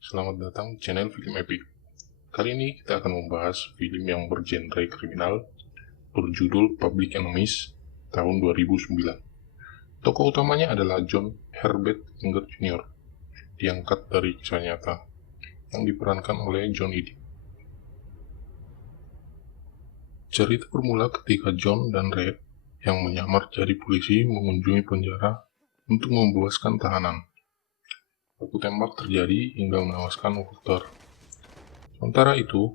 Selamat datang di channel Film Epic. Kali ini kita akan membahas film yang bergenre kriminal berjudul Public Enemies tahun 2009. Tokoh utamanya adalah John Herbert Inger Jr., diangkat dari kisah nyata yang diperankan oleh Johnny Depp. Cerita bermula ketika John dan Red yang menyamar jadi polisi mengunjungi penjara untuk membebaskan tahanan. Baku tembak terjadi hingga menewaskan Walter. Sementara itu,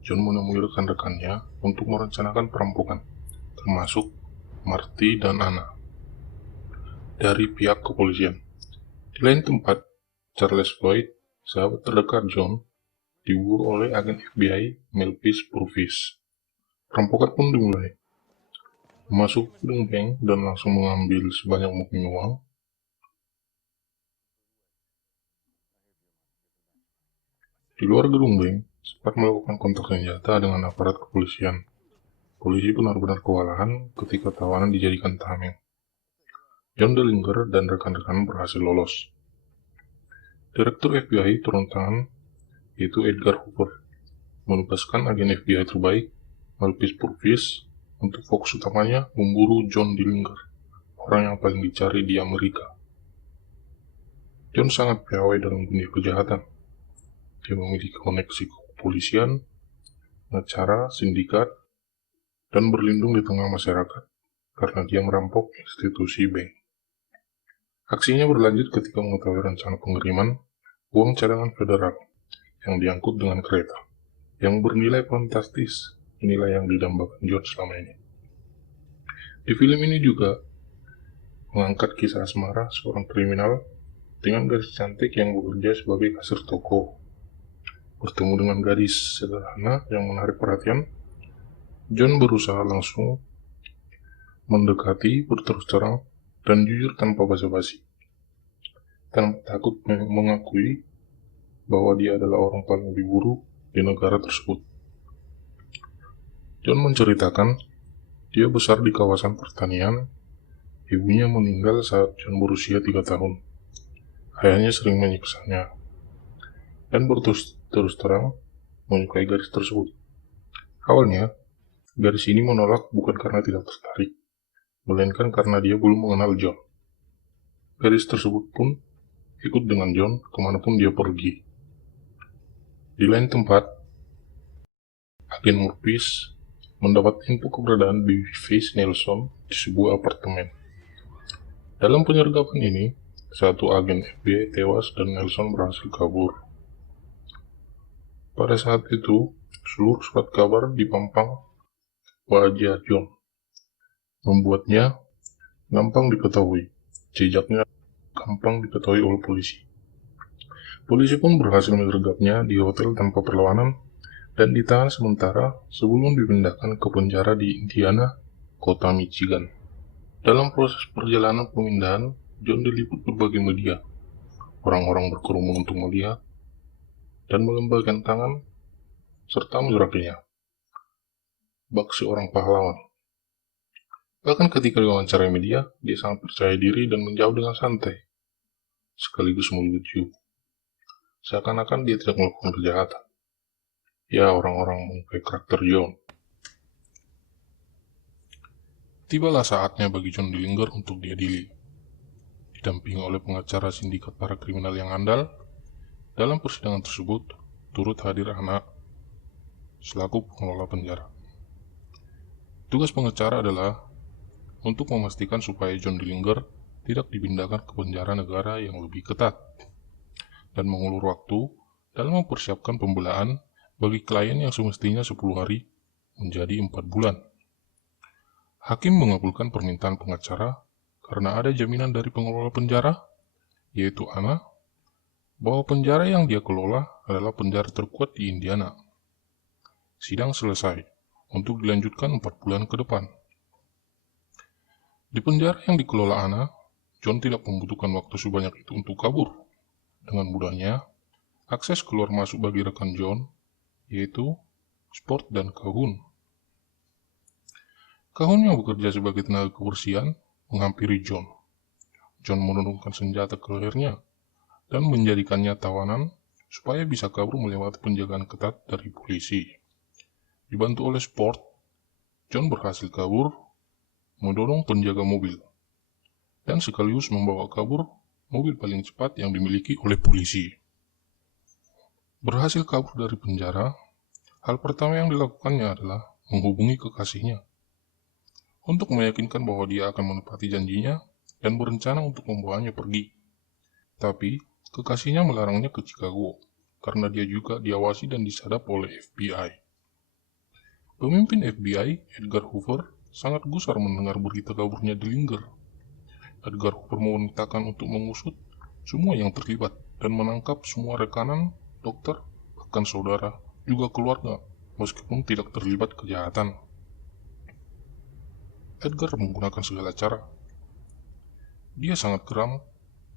John menemui rekan-rekannya untuk merencanakan perampokan, termasuk Marty dan Anna, dari pihak kepolisian. Di lain tempat, Charles Floyd, sahabat terdekat John, diburu oleh agen FBI Melvis Purvis. Perampokan pun dimulai. Masuk gedung bank dan langsung mengambil sebanyak mungkin uang. Di luar gedung bank, sempat melakukan kontak senjata dengan aparat kepolisian. Polisi benar-benar kewalahan ketika tawanan dijadikan tameng. John Dillinger dan rekan-rekan berhasil lolos. Direktur FBI turun tangan, yaitu Edgar Hoover, menugaskan agen FBI terbaik, Melvis Purvis, untuk fokus utamanya memburu John Dillinger, orang yang paling dicari di Amerika. John sangat piawai dalam dunia kejahatan. Dia memiliki koneksi kepolisian, pengacara, sindikat, dan berlindung di tengah masyarakat karena dia merampok institusi bank. Aksinya berlanjut ketika mengetahui rencana pengiriman uang cadangan federal yang diangkut dengan kereta, yang bernilai fantastis. Inilah yang didambakan John selama ini. Di film ini juga mengangkat kisah asmara seorang kriminal dengan gadis cantik yang bekerja sebagai kasir toko. Bertemu dengan gadis sederhana yang menarik perhatian, John berusaha langsung mendekati, berterus terang, dan jujur tanpa basa-basi. Tanpa takut mengakui bahwa dia adalah orang paling diburu di negara tersebut. John menceritakan dia besar di kawasan pertanian. Ibunya meninggal saat John berusia 3 tahun. Ayahnya sering menyiksanya dan berterus terang menyukai gadis tersebut. Awalnya, gadis ini menolak bukan karena tidak tertarik, melainkan karena dia belum mengenal John. Gadis tersebut pun ikut dengan John kemanapun dia pergi. Di lain tempat, agen Murphy's mendapat info keberadaan Babyface Nelson di sebuah apartemen. Dalam penyergapan ini, satu agen FBI tewas dan Nelson berhasil kabur. Pada saat itu, seluruh surat kabar dipampang wajah John, membuatnya gampang diketahui. Jejaknya gampang diketahui oleh polisi. Polisi pun berhasil menyergapnya di hotel tanpa perlawanan dan ditahan sementara sebelum dipindahkan ke penjara di Indiana, kota Michigan. Dalam proses perjalanan pemindahan, John diliput berbagai media. Orang-orang berkerumun untuk melihat dan melambaikan tangan serta menyurakinya bak seorang pahlawan. Bahkan ketika diwawancarai media, dia sangat percaya diri dan menjawab dengan santai, sekaligus melucu. Seakan-akan dia tidak melakukan kejahatan. Ya, orang-orang menyukai karakter John. Tibalah saatnya bagi John Dillinger untuk diadili. Didampingi oleh pengacara sindikat para kriminal yang andal, dalam persidangan tersebut turut hadir anak selaku pengelola penjara. Tugas pengacara adalah untuk memastikan supaya John Dillinger tidak dipindahkan ke penjara negara yang lebih ketat dan mengulur waktu dalam mempersiapkan pembelaan bagi klien yang semestinya 10 hari menjadi 4 bulan. Hakim mengabulkan permintaan pengacara karena ada jaminan dari pengelola penjara, yaitu Anna, bahwa penjara yang dia kelola adalah penjara terkuat di Indiana. Sidang selesai untuk dilanjutkan 4 bulan ke depan. Di penjara yang dikelola Anna, John tidak membutuhkan waktu sebanyak itu untuk kabur. Dengan mudahnya, akses keluar masuk bagi rekan John, yaitu Sport dan Kahun. Kahun yang bekerja sebagai tenaga kebersihan menghampiri John. John menurunkan senjata ke lehernya dan menjadikannya tawanan supaya bisa kabur melewati penjagaan ketat dari polisi. Dibantu oleh Sport, John berhasil kabur, mendorong penjaga mobil, dan sekaligus membawa kabur mobil paling cepat yang dimiliki oleh polisi. Berhasil kabur dari penjara, hal pertama yang dilakukannya adalah menghubungi kekasihnya untuk meyakinkan bahwa dia akan menepati janjinya dan berencana untuk membawanya pergi. Tapi, kekasihnya melarangnya ke Chicago karena dia juga diawasi dan disadap oleh FBI. Pemimpin FBI, Edgar Hoover, sangat gusar mendengar berita kaburnya Dillinger. Edgar Hoover memerintahkan untuk mengusut semua yang terlibat dan menangkap semua rekanan, dokter, bahkan saudara, juga keluarga, meskipun tidak terlibat kejahatan. Edgar menggunakan segala cara. Dia sangat geram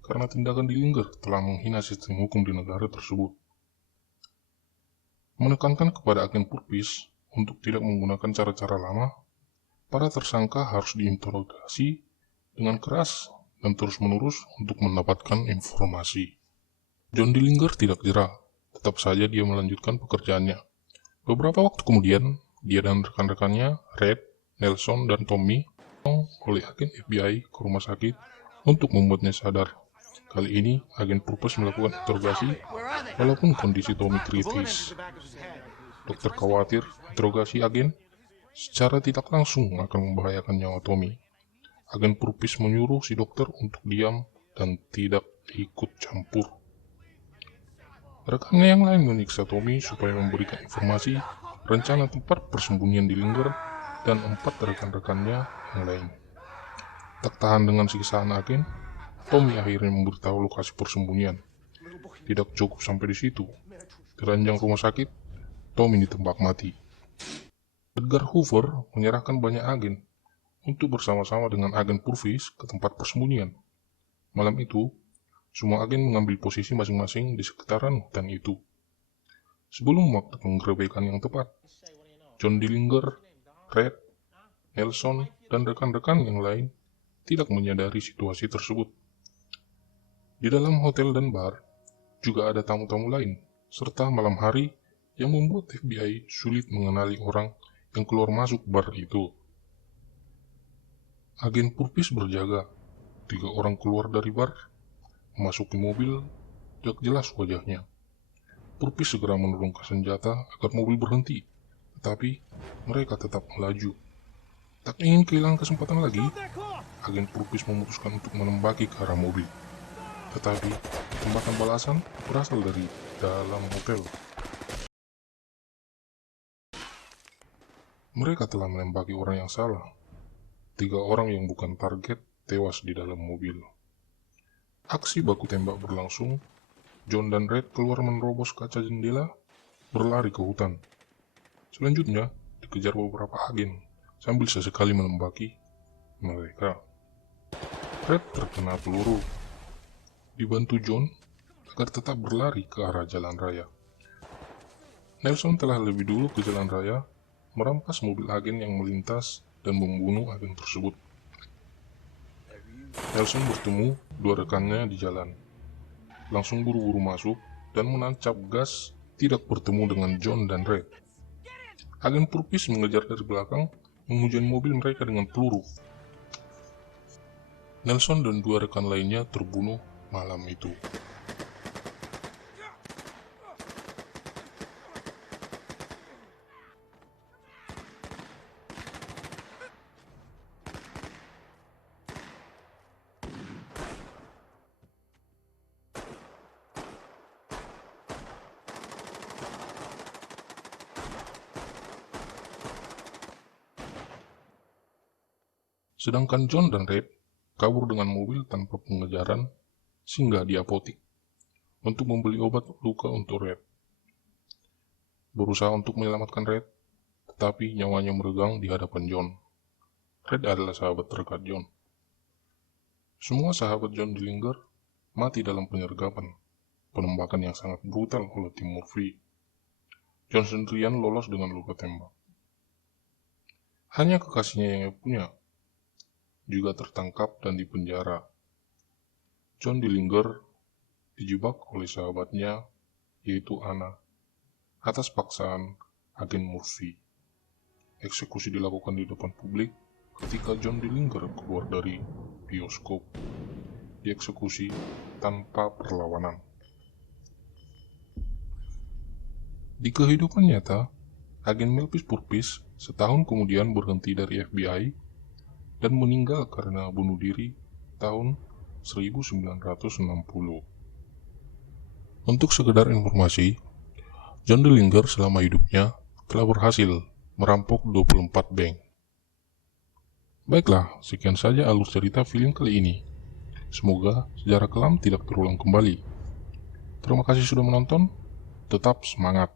karena tindakan Dillinger telah menghina sistem hukum di negara tersebut. Menekankan kepada agen Purvis untuk tidak menggunakan cara-cara lama, para tersangka harus diinterogasi dengan keras dan terus-menerus untuk mendapatkan informasi. John Dillinger tidak jerah, tetap saja dia melanjutkan pekerjaannya. Beberapa waktu kemudian, dia dan rekan-rekannya, Red, Nelson, dan Tommy, oleh agen FBI ke rumah sakit untuk membuatnya sadar. Kali ini, agen Purvis melakukan interogasi, walaupun kondisi Tommy kritis. Dokter khawatir interogasi agen secara tidak langsung akan membahayakan nyawa Tommy. Agen Purvis menyuruh si dokter untuk diam dan tidak ikut campur. Rekannya yang lain menyiksa Tommy supaya memberikan informasi rencana tempat persembunyian Dillinger dan 4 rekan-rekannya yang lain. Tak tahan dengan siksaan agen, Tommy akhirnya memberitahu lokasi persembunyian. Tidak cukup sampai di situ. Di ranjang rumah sakit, Tommy ditembak mati. Edgar Hoover menyerahkan banyak agen untuk bersama-sama dengan agen Purvis ke tempat persembunyian. Malam itu, semua agen mengambil posisi masing-masing di sekitaran hutan itu. Sebelum waktu penggerebekan yang tepat, John Dillinger, Red, Nelson, dan rekan-rekan yang lain tidak menyadari situasi tersebut. Di dalam hotel dan bar, juga ada tamu-tamu lain, serta malam hari yang membuat FBI sulit mengenali orang yang keluar masuk bar itu. Agen Purvis berjaga. 3 orang keluar dari bar, memasuki mobil, tidak jelas wajahnya. Purvis segera menurunkan senjata agar mobil berhenti, tetapi mereka tetap melaju. Tak ingin kehilangan kesempatan lagi, agen Purvis memutuskan untuk menembaki ke arah mobil. Tetapi, tembakan balasan berasal dari dalam hotel. Mereka telah menembaki orang yang salah. 3 orang yang bukan target tewas di dalam mobil. Aksi baku tembak berlangsung. John dan Red keluar menerobos kaca jendela, berlari ke hutan. Selanjutnya, dikejar beberapa agen, sambil sesekali menembaki mereka. Red terkena peluru. Dibantu John agar tetap berlari ke arah jalan raya. Nelson telah lebih dulu ke jalan raya, merampas mobil agen yang melintas dan membunuh agen tersebut. Nelson bertemu 2 rekannya di jalan, langsung buru-buru masuk dan menancap gas, tidak bertemu dengan John dan Red. Agen Purvis mengejar dari belakang, menghujani mobil mereka dengan peluru. Nelson dan 2 rekan lainnya terbunuh malam itu. Sedangkan John dan Red kabur dengan mobil tanpa pengejaran singgah di apotik untuk membeli obat luka untuk Red. Berusaha untuk menyelamatkan Red, tetapi nyawanya meregang di hadapan John. Red adalah sahabat terdekat John. Semua sahabat John Dillinger mati dalam penyergapan, penembakan yang sangat brutal oleh tim Murphy. John sendirian lolos dengan luka tembak. Hanya kekasihnya yang ia punya juga tertangkap dan dipenjara. John Dillinger dijebak oleh sahabatnya yaitu Anna, atas paksaan agen Murphy. Eksekusi dilakukan di depan publik ketika John Dillinger keluar dari bioskop. Dieksekusi tanpa perlawanan. Di kehidupan nyata, agen Melvis Purvis setahun kemudian berhenti dari FBI dan meninggal karena bunuh diri tahun 1960. Untuk sekedar informasi, John Dillinger selama hidupnya telah berhasil merampok 24 bank. Baiklah, sekian saja alur cerita film kali ini. Semoga sejarah kelam tidak terulang kembali. Terima kasih sudah menonton, tetap semangat.